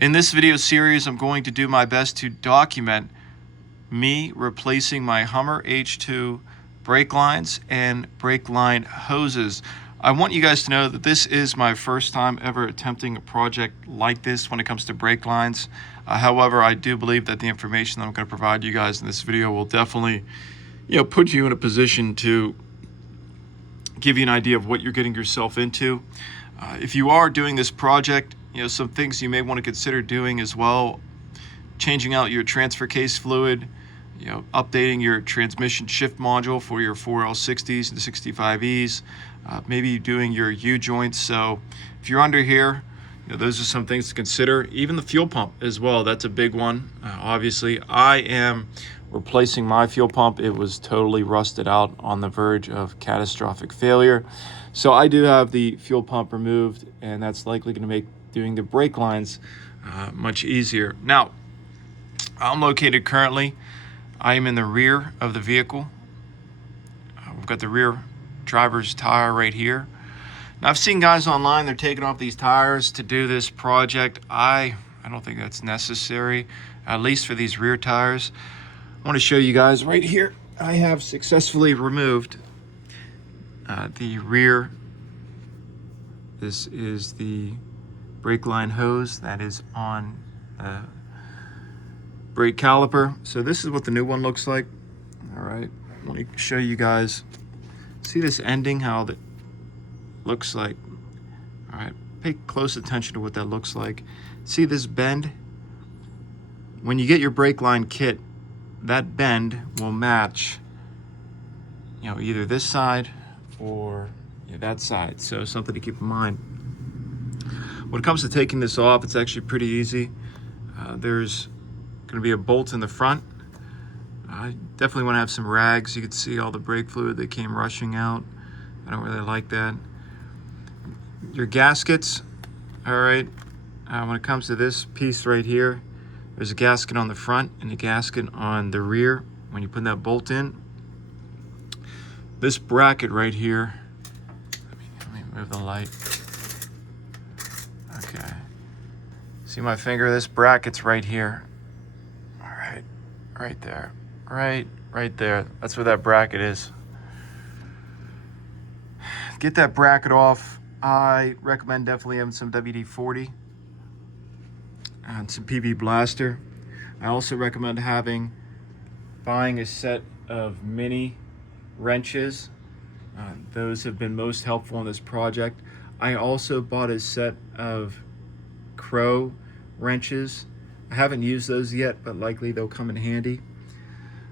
In this video series, I'm going to do my best to document me replacing my Hummer H2 brake lines and brake line hoses. I want you guys to know that this is my first time ever attempting a project like this when it comes to brake lines. However, I do believe that the information that I'm going to provide you guys in this video will definitely, put you in a position to give you an idea of what you're getting yourself into. If you are doing this project, some things you may want to consider doing as well: changing out your transfer case fluid, updating your transmission shift module for your 4L60s and 65Es, maybe doing your U-joints. So if you're under here, those are some things to consider. Even the fuel pump as well, that's a big one. Obviously, I am replacing my fuel pump. It was totally rusted out, on the verge of catastrophic failure. So I do have the fuel pump removed, and that's likely going to make doing the brake lines much easier. Now, I'm located currently, I am in the rear of the vehicle. We've got the rear driver's tire right here. Now, I've seen guys online, they're taking off these tires to do this project. I don't think that's necessary, at least for these rear tires. I want to show you guys right here. I have successfully removed the rear. This is the brake line hose that is on the brake caliper. So this is what the new one looks like. All right, let me show you guys. See this ending, how that looks like. All right, pay close attention to what that looks like. See this bend? When you get your brake line kit, that bend will match, either this side or that side. So something to keep in mind. When it comes to taking this off, it's actually pretty easy. There's going to be a bolt in the front. I definitely want to have some rags. You can see all the brake fluid that came rushing out. I don't really like that. Your gaskets, all right. When it comes to this piece right here, there's a gasket on the front and a gasket on the rear. When you put that bolt in, this bracket right here, let me move the light. Okay. See my finger? This bracket's right here. All right, right there. Right there. That's where that bracket is. Get that bracket off. I recommend definitely having some WD-40 and some PB Blaster. I also recommend buying a set of mini wrenches. Those have been most helpful in this project. I also bought a set of Crow wrenches. I haven't used those yet, but likely they'll come in handy.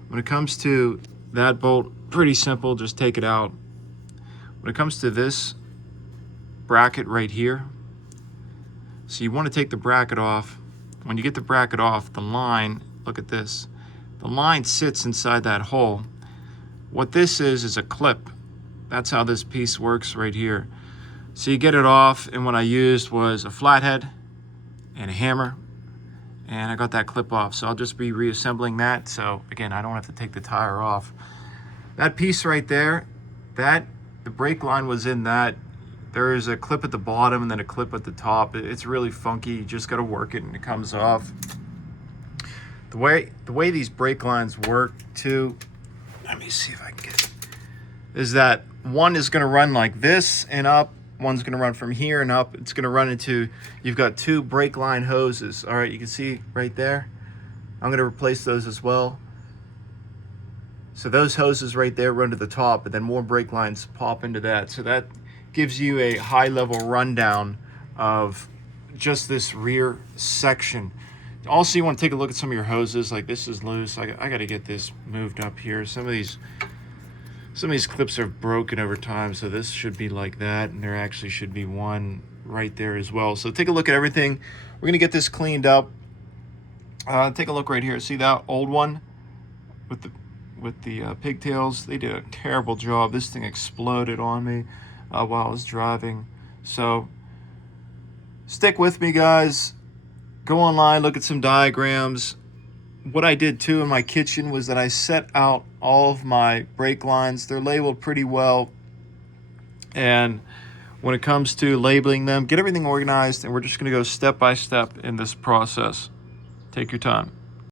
When it comes to that bolt, pretty simple, just take it out. When it comes to this bracket right here, so you want to take the bracket off. When you get the bracket off, the line, look at this, the line sits inside that hole. What this is a clip. That's how this piece works right here. So you get it off, and what I used was a flathead and a hammer, and I got that clip off. So I'll just be reassembling that. So again, I don't have to take the tire off. That piece right there, the brake line was in that. There is a clip at the bottom and then a clip at the top. It's really funky. You just got to work it and it comes off. The way these brake lines work too, let me see if I can get it, is that one is going to run like this and up. One's going to run from here and up. It's going to run into, you've got two brake line hoses. All right, you can see right there. I'm going to replace those as well. So those hoses right there run to the top, and then more brake lines pop into that. So that gives you a high-level rundown of just this rear section. Also, you want to take a look at some of your hoses. Like, this is loose. I got to get this moved up here. Some of these clips are broken over time, so this should be like that, and there actually should be one right there as well. So take a look at everything. We're going to get this cleaned up. Take a look right here. See that old one with the pigtails? They did a terrible job. This thing exploded on me while I was driving. So stick with me, guys. Go online, look at some diagrams. What I did too in my kitchen was that I set out all of my brake lines. They're labeled pretty well. And when it comes to labeling them. Get everything organized, and we're just going to go step by step in this process. Take your time.